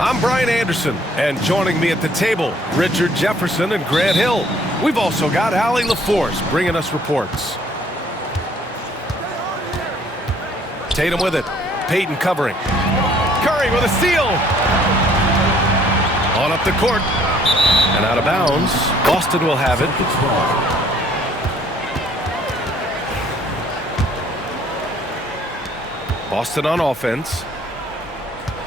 I'm Brian Anderson, and joining me at the table, Richard Jefferson and Grant Hill. We've also got Allie LaForce bringing us reports. Tatum with it. Payton covering. Curry with a steal. On up the court. And out of bounds. Boston will have it. Boston on offense.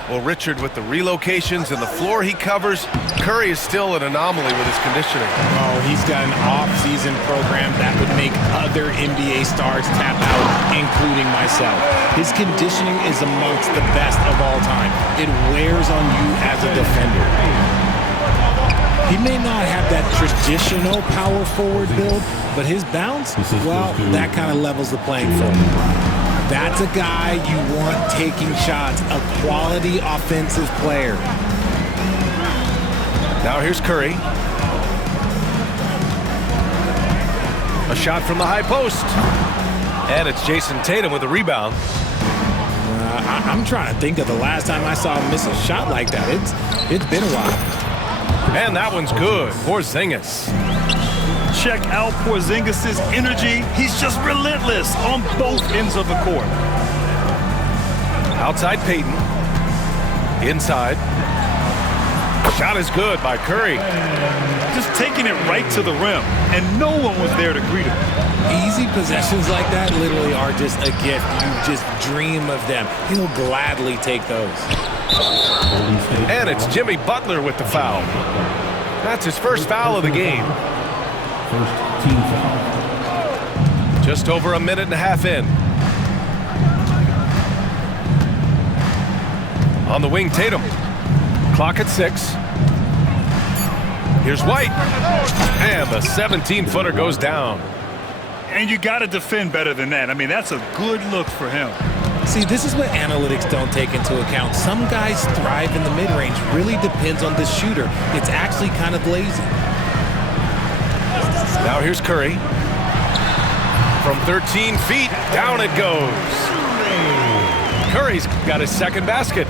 Well, Richard, with the relocations and the floor he covers, Curry is still an anomaly with his conditioning. Oh, he's got an off-season program that would make other NBA stars tap out, including myself. His conditioning is amongst the best of all time. It wears on you as a defender. He may not have that traditional power forward build, but his bounce, well, that kind of levels the playing field. That's a guy you want taking shots, a quality offensive player. Now here's Curry. A shot from the high post. And it's Jason Tatum with a rebound. I'm trying to think of the last time I saw him miss a shot like that. It's been a while. And that one's good. Porzingis. Check out Porzingis' energy. He's just relentless on both ends of the court. Outside Payton. Inside. Shot is good by Curry. Just taking it right to the rim, and no one was there to greet him. Easy possessions like that literally are just a gift. You just dream of them. He'll gladly take those. And it's Jimmy Butler with the foul. That's his first foul of the game. First team foul. Just over a minute and a half in. On the wing, Tatum. Clock at 6. Here's White. And the 17-footer goes down. And you got to defend better than that. I mean, that's a good look for him. See, this is what analytics don't take into account. Some guys thrive in the mid-range. Really depends on the shooter. It's actually kind of lazy. Now here's Curry. From 13 feet, down it goes. Curry's got his second basket.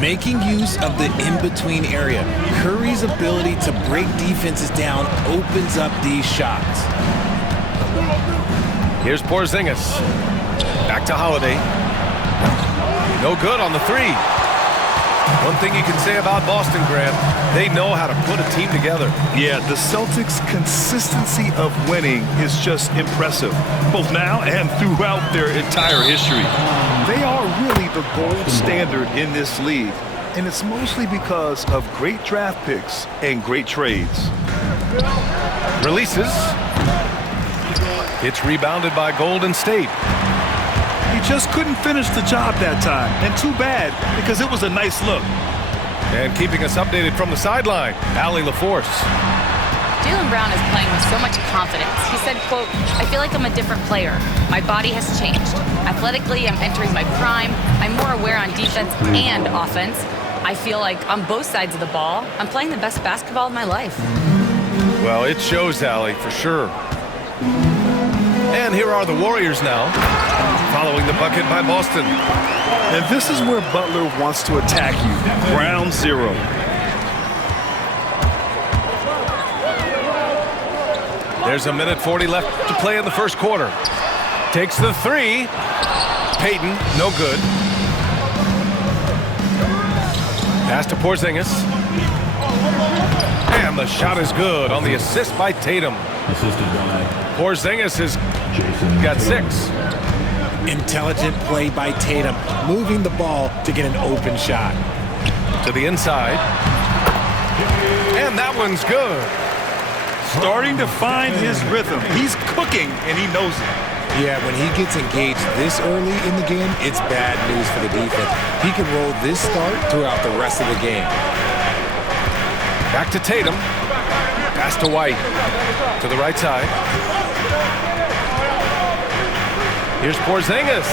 Making use of the in-between area. Curry's ability to break defenses down opens up these shots. Here's Porzingis. Back to Holiday. No good on the three. One thing you can say about Boston, Grant, they know how to put a team together. Yeah, the Celtics' consistency of winning is just impressive, both now and throughout their entire history. They are really the gold standard in this league, and it's mostly because of great draft picks and great trades. Releases. It's rebounded by Golden State. He just couldn't finish the job that time, and too bad, because it was a nice look. And keeping us updated from the sideline, Allie LaForce. Jaylen Brown is playing with so much confidence. He said, quote, "I feel like I'm a different player. My body has changed. Athletically, I'm entering my prime. I'm more aware on defense and offense. I feel like on both sides of the ball, I'm playing the best basketball of my life." Well, it shows, Allie, for sure. And here are the Warriors now, following the bucket by Boston. And this is where Butler wants to attack you. Ground zero. There's a minute 40 left to play in the first quarter. Takes the three. Payton, no good. Pass to Porzingis. And the shot is good on the assist by Tatum. Assisted by Porzingis has got 6. Intelligent play by Tatum, moving the ball to get an open shot. To the inside. And that one's good. Starting to find his rhythm. He's cooking, and he knows it. Yeah, when he gets engaged this early in the game, it's bad news for the defense. He can roll this start throughout the rest of the game. Back to Tatum. Pass to White. To the right side. Here's Porzingis.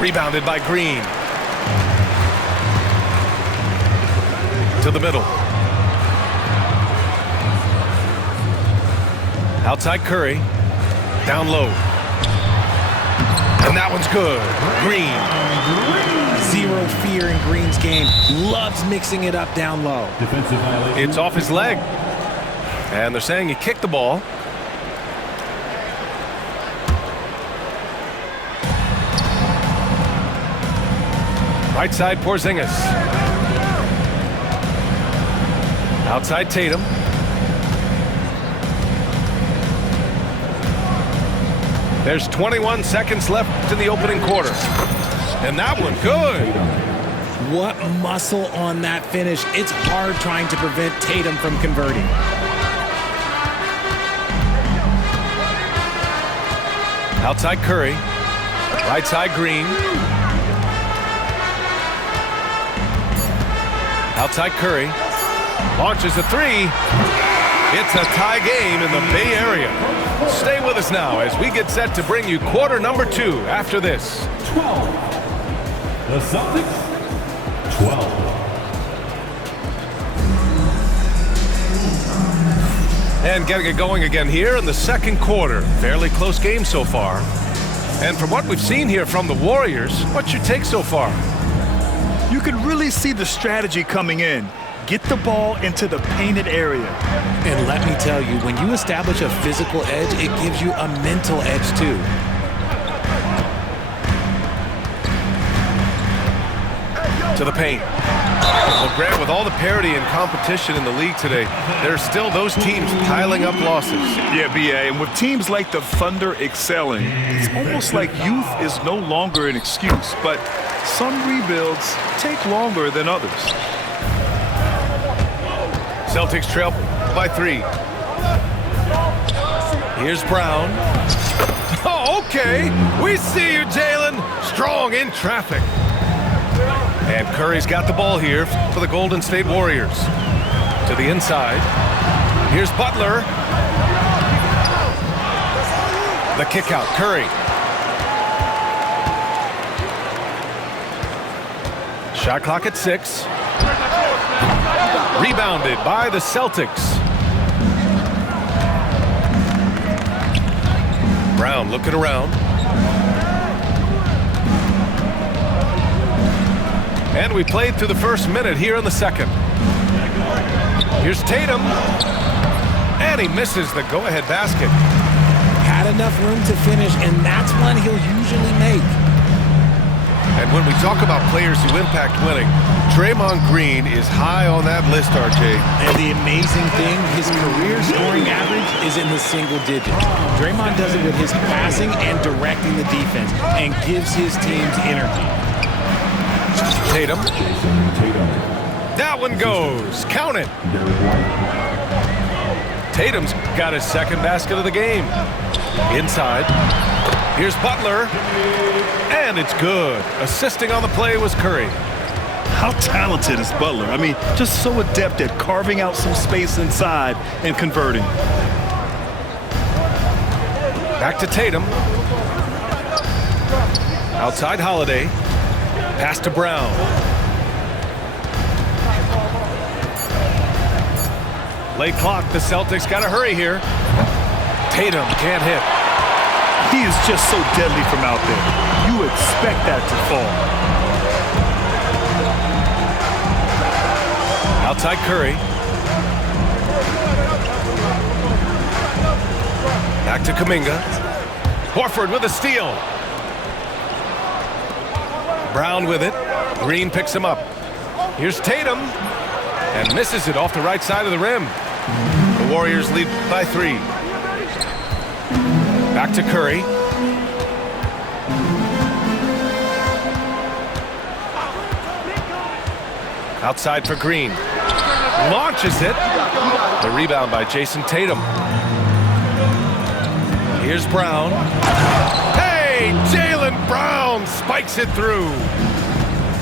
Rebounded by Green. To the middle. Outside Curry. Down low. And that one's good. Green. Zero fear in Green's game. Loves mixing it up down low. Defensive violation. It's off his leg. And they're saying he kicked the ball. Right side, Porzingis. Outside, Tatum. There's 21 seconds left in the opening quarter. And that one, good. What muscle on that finish. It's hard trying to prevent Tatum from converting. Outside, Curry. Right side, Green. Outside, Curry. Launches a three. It's a tie game in the Bay Area. Stay with us now as we get set to bring you quarter number 2 after this. 12. The Celtics, 12. And getting it going again here in the second quarter. Fairly close game so far. And from what we've seen here from the Warriors, what's your take so far? You can really see the strategy coming in. Get the ball into the painted area. And let me tell you, when you establish a physical edge, it gives you a mental edge too. To the paint. Well, Grant, with all the parity and competition in the league today, there's still those teams piling up losses. Yeah, B.A., and with teams like the Thunder excelling, it's almost like youth is no longer an excuse, but some rebuilds take longer than others. Celtics trail by 3. Here's Brown. Oh, okay. We see you, Jalen. Strong in traffic. And Curry's got the ball here for the Golden State Warriors. To the inside. Here's Butler. The kick out. Curry. Shot clock at 6. Rebounded by the Celtics. Brown looking around. And we played through the first minute here in the second. Here's Tatum. And he misses the go-ahead basket. Had enough room to finish, and that's one he'll usually make. And when we talk about players who impact winning, Draymond Green is high on that list, RJ. And the amazing thing, his career scoring average is in the single digits. Draymond does it with his passing and directing the defense and gives his teams energy. Tatum. That one goes. Count it. Tatum's got his second basket of the game. Inside. Here's Butler. And it's good. Assisting on the play was Curry. How talented is Butler? I mean, just so adept at carving out some space inside and converting. Back to Tatum. Outside Holiday. Pass to Brown. Late clock. The Celtics got to hurry here. Tatum can't hit. He is just so deadly from out there. You expect that to fall. Outside Curry. Back to Kuminga. Horford with a steal. Brown with it. Green picks him up. Here's Tatum. And misses it off the right side of the rim. The Warriors lead by 3. Back to Curry. Outside for Green. Launches it. The rebound by Jason Tatum. Here's Brown. Hey, Jalen Brown spikes it through.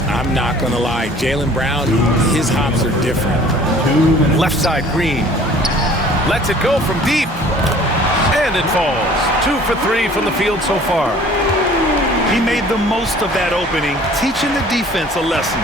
I'm not going to lie. Jalen Brown, his hops are different. Left side, Green. Lets it go from deep. And it falls. 2 for 3 from the field so far. He made the most of that opening, teaching the defense a lesson.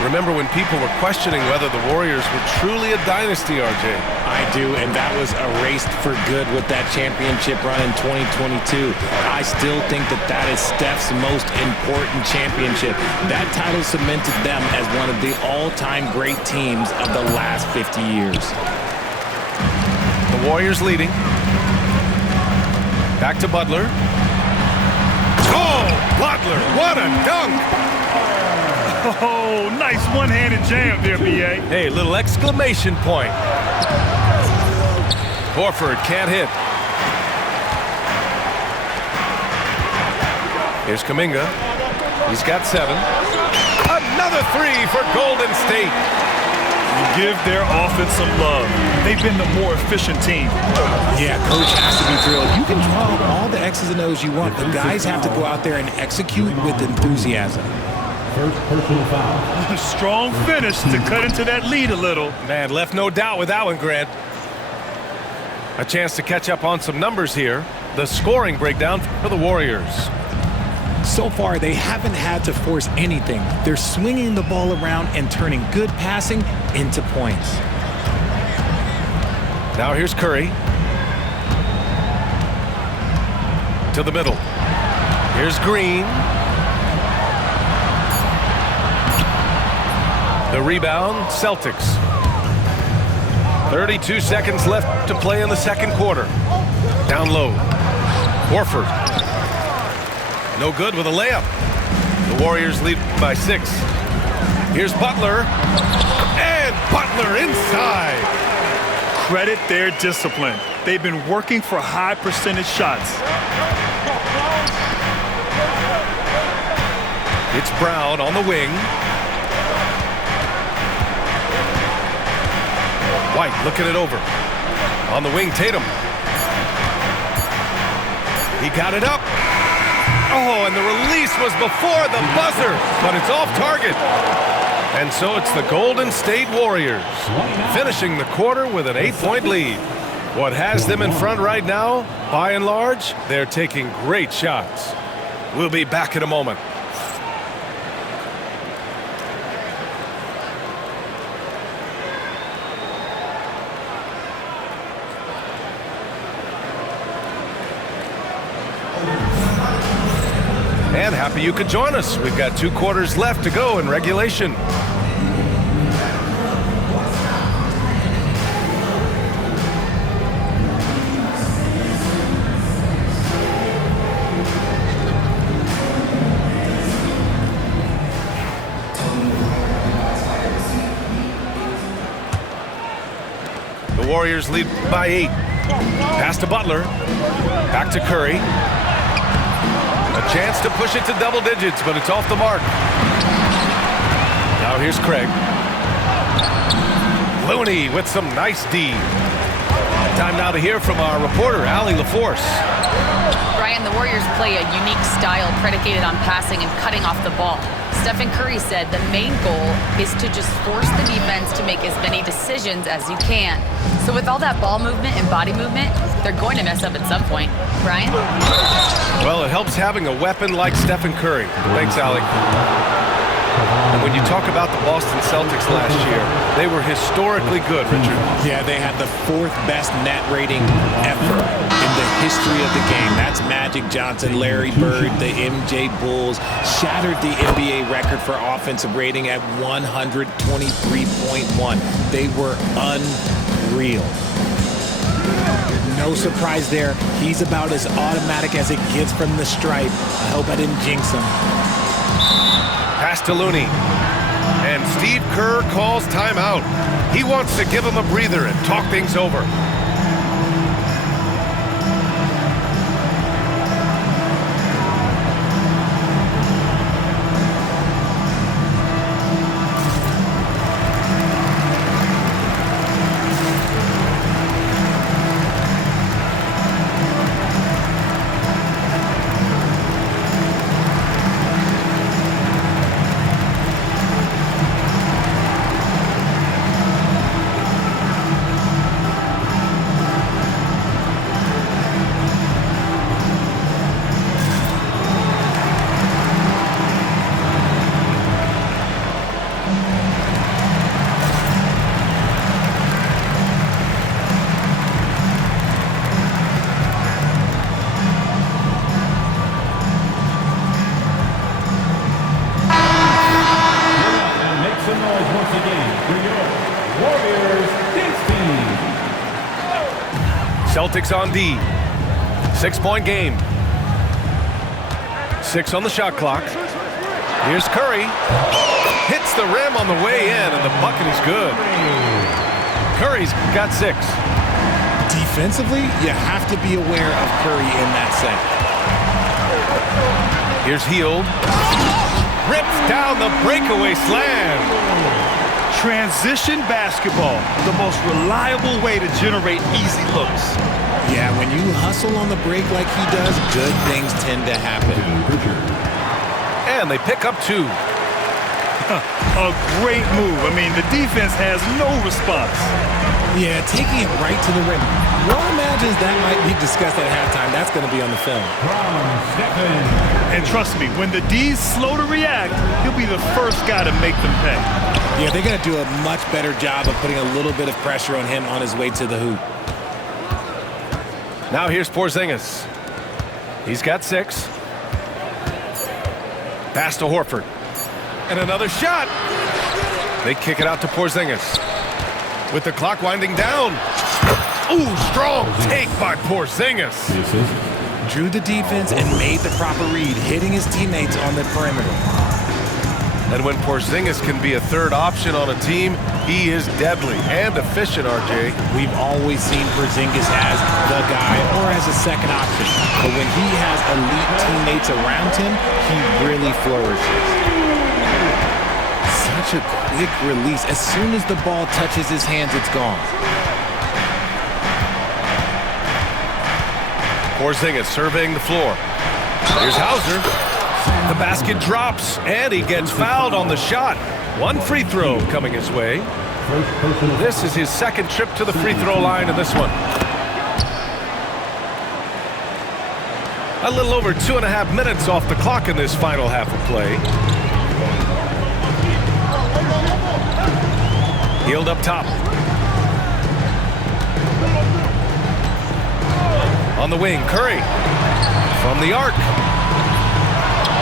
Remember when people were questioning whether the Warriors were truly a dynasty, RJ? I do, and that was erased for good with that championship run in 2022. I still think that is Steph's most important championship. That title cemented them as one of the all-time great teams of the last 50 years. The Warriors leading. Back to Butler. Oh, Butler, what a dunk! Oh, nice one-handed jam there, B.A. Hey, little exclamation point. Horford can't hit. Here's Kuminga. He's got 7. Another 3 for Golden State. You give their offense some love. They've been the more efficient team. Yeah, coach has to be thrilled. You can draw up all the X's and O's you want. The guys have to go out there and execute with enthusiasm. First personal foul. Strong finish to cut into that lead a little. Man, left no doubt with that one, Grant. A chance to catch up on some numbers here. The scoring breakdown for the Warriors. So far, they haven't had to force anything. They're swinging the ball around and turning good passing into points. Now here's Curry. To the middle. Here's Green. The rebound, Celtics. 32 seconds left to play in the second quarter. Down low. Horford. No good with a layup. The Warriors lead by 6. Here's Butler. And Butler inside. Credit their discipline. They've been working for high percentage shots. It's Brown on the wing. White looking it over. On the wing, Tatum. He got it up. Oh, and the release was before the buzzer, but it's off target. And so it's the Golden State Warriors finishing the quarter with an 8-point lead. What has them in front right now, by and large, they're taking great shots. We'll be back in a moment. And happy you could join us. We've got 2 quarters left to go in regulation. The Warriors lead by 8. Pass to Butler. Back to Curry. A chance to push it to double digits, but it's off the mark. Now here's Craig. Looney with some nice D. Time now to hear from our reporter, Allie LaForce. Brian, the Warriors play a unique style predicated on passing and cutting off the ball. Stephen Curry said the main goal is to just force the defense to make as many decisions as you can. So with all that ball movement and body movement, they're going to mess up at some point. Brian? Well, it helps having a weapon like Stephen Curry. Thanks, Allie. And when you talk about the Boston Celtics last year, they were historically good, Richard. Yeah, they had the 4th best net rating ever in the history of the game. That's Magic Johnson, Larry Bird, the MJ Bulls. Shattered the NBA record for offensive rating at 123.1. They were unreal. No surprise there. He's about as automatic as it gets from the stripe. I hope I didn't jinx him. Pass to Looney. And Steve Kerr calls timeout. He wants to give him a breather and talk things over. Once again, for your Warriors dance team. Celtics on D. 6-point game. 6 on the shot clock. Here's Curry. Hits the rim on the way in, and the bucket is good. Curry's got 6. Defensively, you have to be aware of Curry in that set. Here's Hield. Rips down the breakaway slam. Transition basketball, the most reliable way to generate easy looks. Yeah, when you hustle on the break like he does, good things tend to happen. And they pick up 2. A great move. I mean, the defense has no response. Yeah, taking it right to the rim. One imagines that might be discussed at halftime. That's going to be on the film. And trust me, when the D's slow to react, he'll be the first guy to make them pay. Yeah, they're going to do a much better job of putting a little bit of pressure on him on his way to the hoop. Now here's Porzingis. He's got 6. Pass to Horford. And another shot. They kick it out to Porzingis. With the clock winding down. Ooh, strong take by Porzingis. Drew the defense and made the proper read, hitting his teammates on the perimeter. And when Porzingis can be a third option on a team, he is deadly and efficient, RJ. We've always seen Porzingis as the guy or as a second option. But when he has elite teammates around him, he really flourishes. Such a quick release. As soon as the ball touches his hands, it's gone. Porzingis surveying the floor. Here's Hauser. The basket drops, and he gets fouled on the shot. 1 free throw coming his way. This is his second trip to the free throw line in this one. A little over 2.5 minutes off the clock in this final half of play. Hield up top. On the wing, Curry. From the arc.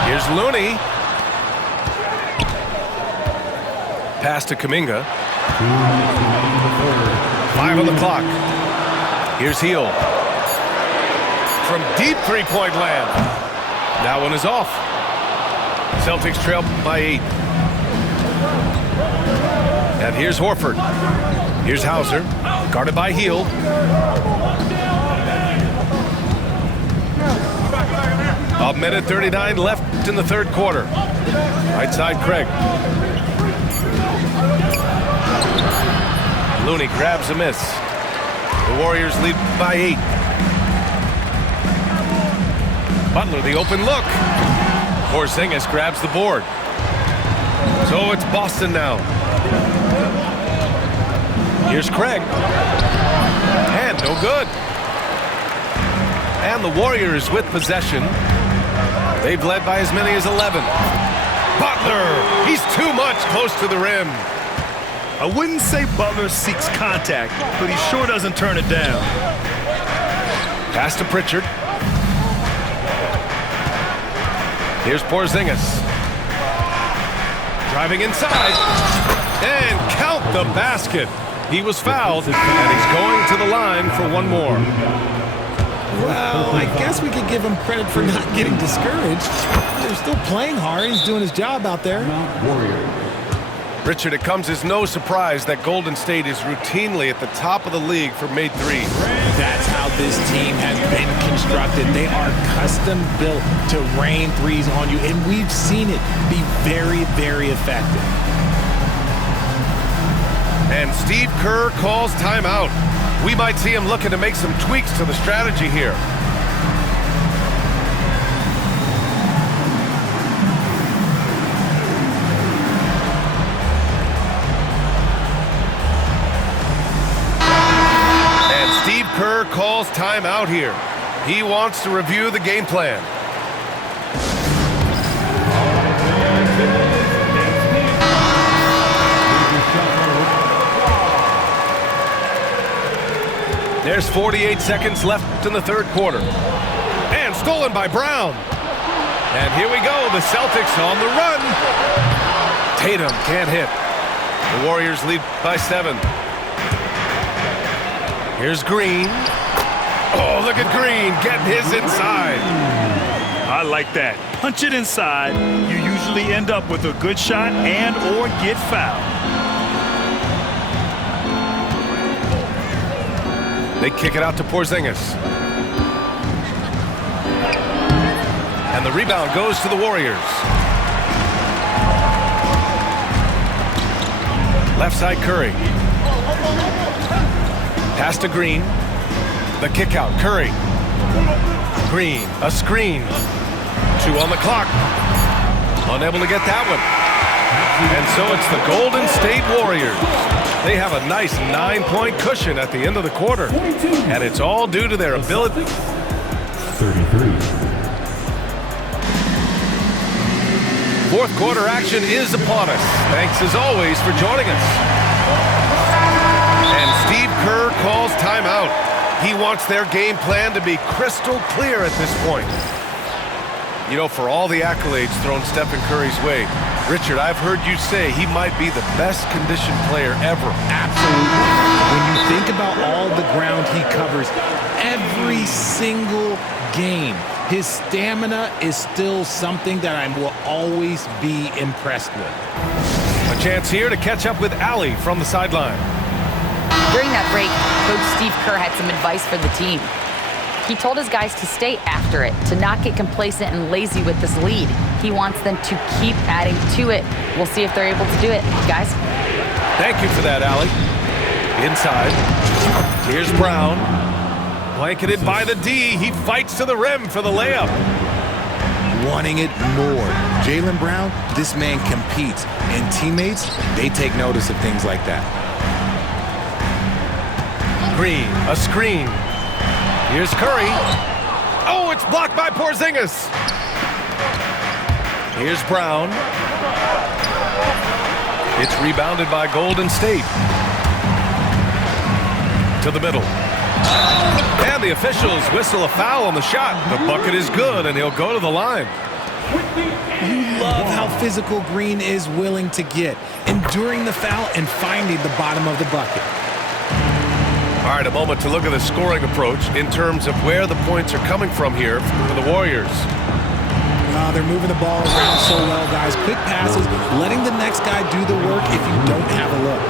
Here's Looney. Pass to Kuminga. 5 on the clock. Here's Hield. From deep three-point land. That one is off. Celtics trail by 8. And here's Horford. Here's Hauser. Guarded by Hield. A minute 39 left in the third quarter. Right side, Craig. Looney grabs a miss. The Warriors lead by 8. Butler, the open look. Porzingis grabs the board. So it's Boston now. Here's Craig. And no good. And the Warriors with possession. They've led by as many as 11. Butler, he's too much close to the rim. I wouldn't say Butler seeks contact, but he sure doesn't turn it down. Pass to Pritchard. Here's Porzingis. Driving inside. And count the basket. He was fouled, and he's going to the line for one more. Well, I guess we could give him credit for not getting discouraged. They're still playing hard. He's doing his job out there. Richard, it comes as no surprise that Golden State is routinely at the top of the league for made threes. That's how this team has been constructed. They are custom built to rain threes on you, and we've seen it be very, very effective. And Steve Kerr calls timeout. We might see him looking to make some tweaks to the strategy here. And Steve Kerr calls timeout here. He wants to review the game plan. There's 48 seconds left in the third quarter. And stolen by Brown. And here we go, the Celtics on the run. Tatum can't hit. The Warriors lead by 7. Here's Green. Oh, look at Green getting his inside. I like that. Punch it inside. You usually end up with a good shot and or get fouled. They kick it out to Porzingis. And the rebound goes to the Warriors. Left side Curry. Pass to Green. The kick out, Curry. Green, a screen. 2 on the clock. Unable to get that one. And so it's the Golden State Warriors. They have a nice 9-point cushion at the end of the quarter. And it's all due to their ability. 33. Fourth quarter action is upon us. Thanks as always for joining us. And Steve Kerr calls timeout. He wants their game plan to be crystal clear at this point. You know, for all the accolades thrown Stephen Curry's way, Richard, I've heard you say he might be the best conditioned player ever. Absolutely. When you think about all the ground he covers every single game, his stamina is still something that I will always be impressed with. A chance here to catch up with Allie from the sideline. During that break, Coach Steve Kerr had some advice for the team. He told his guys to stay after it, to not get complacent and lazy with this lead. He wants them to keep adding to it. We'll see if they're able to do it. Guys? Thank you for that, Allie. Inside. Here's Brown. Blanketed by the D. He fights to the rim for the layup. Wanting it more. Jaylen Brown, this man competes. And teammates, they take notice of things like that. Green, a screen. Here's Curry. Oh, it's blocked by Porzingis. Here's Brown. It's rebounded by Golden State. To the middle. And the officials whistle a foul on the shot. The bucket is good, and he'll go to the line. You love how physical Green is willing to get, enduring the foul and finding the bottom of the bucket. All right, a moment to look at the scoring approach in terms of where the points are coming from here for the Warriors. They're moving the ball around so well, guys. Quick passes, letting the next guy do the work if you don't have a look.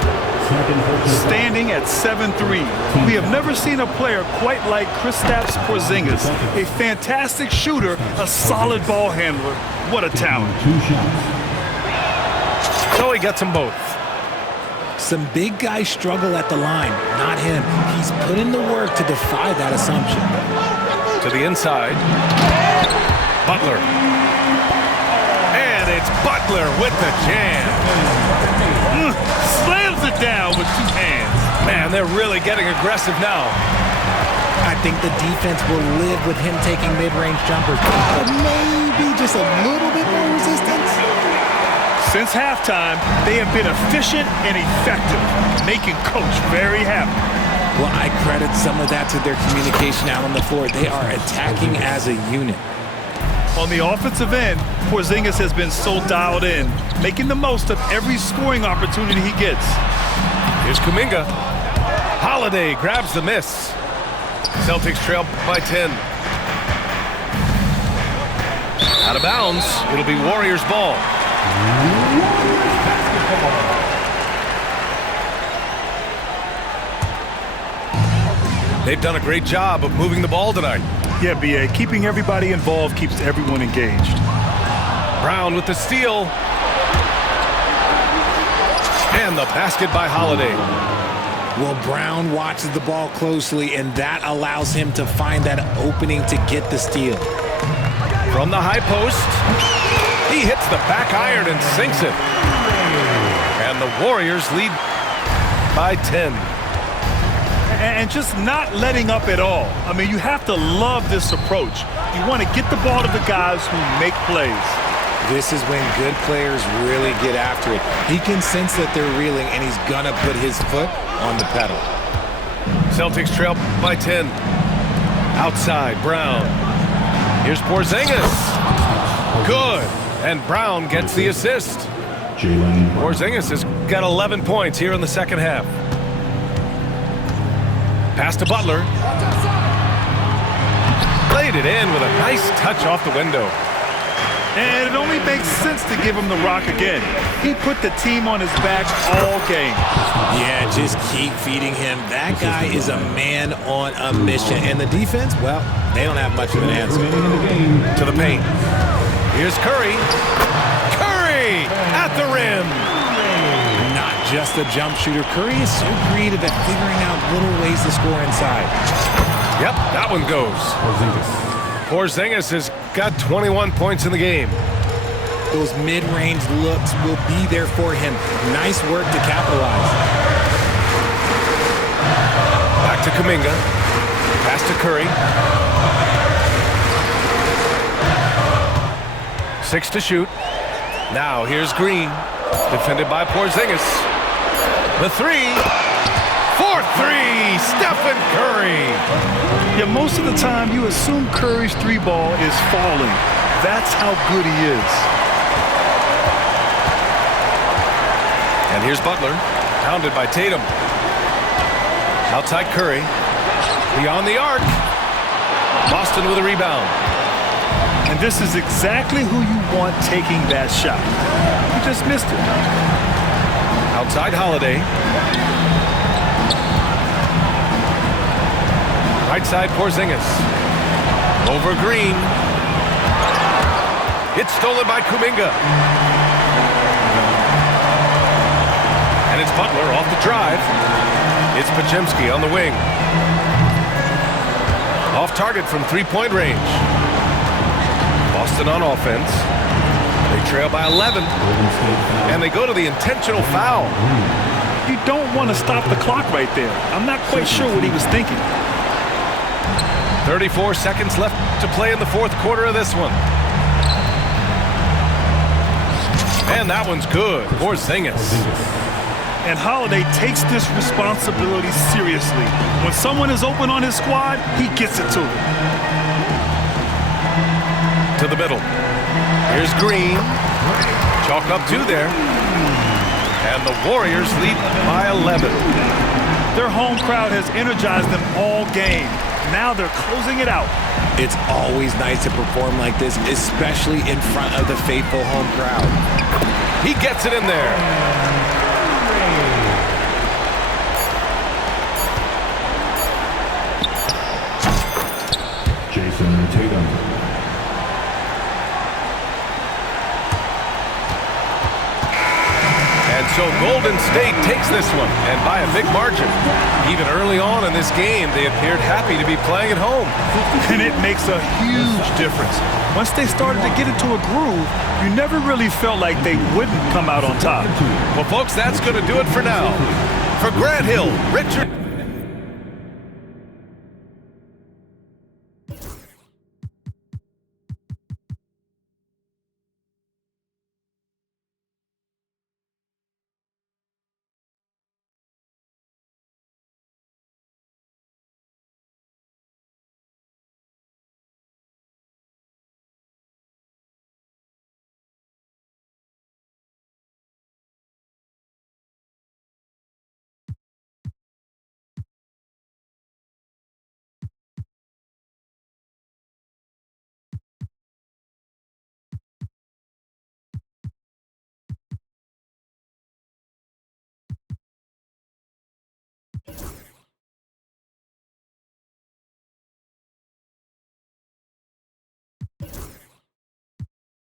Standing at 7-3, we have never seen a player quite like Kristaps Porzingis. A fantastic shooter, a solid ball handler. What a talent. 2 shots. So he gets them both. Some big guys struggle at the line, not him. He's put in the work to defy that assumption. To the inside. Butler. And it's Butler with the jam. Slams it down with 2 hands. Man, they're really getting aggressive now. I think the defense will live with him taking mid-range jumpers, but maybe just a little bit more resistance. Since halftime, they have been efficient and effective, making Coach very happy. Well, I credit some of that to their communication out on the floor. They are attacking as a unit. On the offensive end, Porzingis has been so dialed in, making the most of every scoring opportunity he gets. Here's Kuminga. Holiday grabs the miss. Celtics trail by 10. Out of bounds. It'll be Warriors ball. They've done a great job of moving the ball tonight. Yeah, B.A., keeping everybody involved keeps everyone engaged. Brown with the steal. And the basket by Holiday. Well, Brown watches the ball closely, and that allows him to find that opening to get the steal. From the high post, he hits the back iron and sinks it. And the Warriors lead by 10. And just not letting up at all. I mean, you have to love this approach. You want to get the ball to the guys who make plays. This is when good players really get after it. He can sense that they're reeling, and he's going to put his foot on the pedal. Celtics trail by 10. Outside, Brown. Here's Porzingis. Good. And Brown gets the assist. Jaylen. Porzingis has got 11 points here in the second half. Pass to Butler. Laid it in with a nice touch off the window. And it only makes sense to give him the rock again. He put the team on his back all game. Yeah, just keep feeding him. That guy is a man on a mission. And the defense, well, they don't have much of an answer. To the paint. Here's Curry. Curry at the rim. Not just a jump shooter. Curry is so creative at figuring out little ways to score inside. Yep, that one goes. Porzingis has got 21 points in the game. Those mid-range looks will be there for him. Nice work to capitalize. Back to Kuminga. Pass to Curry. 6 to shoot. Now here's Green. Defended by Porzingis. The three. 4-3. Stephen Curry. Yeah, most of the time you assume Curry's three ball is falling. That's how good he is. And here's Butler. Pounded by Tatum. Outside Curry. Beyond the arc. Boston with a rebound. And this is exactly who you want taking that shot. He just missed it. Outside Holiday. Right side Porzingis. Over Green. It's stolen by Kuminga. And it's Butler off the drive. It's Podziemski on the wing. Off target from three-point range. Boston on offense. They trail by 11. And they go to the intentional foul. You don't want to stop the clock right there. I'm not quite sure what he was thinking. 34 seconds left to play in the fourth quarter of this one. And that one's good. Porzingis. And Holiday takes this responsibility seriously. When someone is open on his squad, he gets it to them. To the middle. Here's Green. Chalk up 2 there. And the Warriors lead by 11. Their home crowd has energized them all game. Now they're closing it out. It's always nice to perform like this, especially in front of the faithful home crowd. He gets it in there. Jason Tatum. And so Golden State takes this one, and by a big margin. Even early on in this game, they appeared happy to be playing at home. And it makes a huge difference. Once they started to get into a groove, you never really felt like they wouldn't come out on top. Well, folks, that's going to do it for now. For Grant Hill, Richard.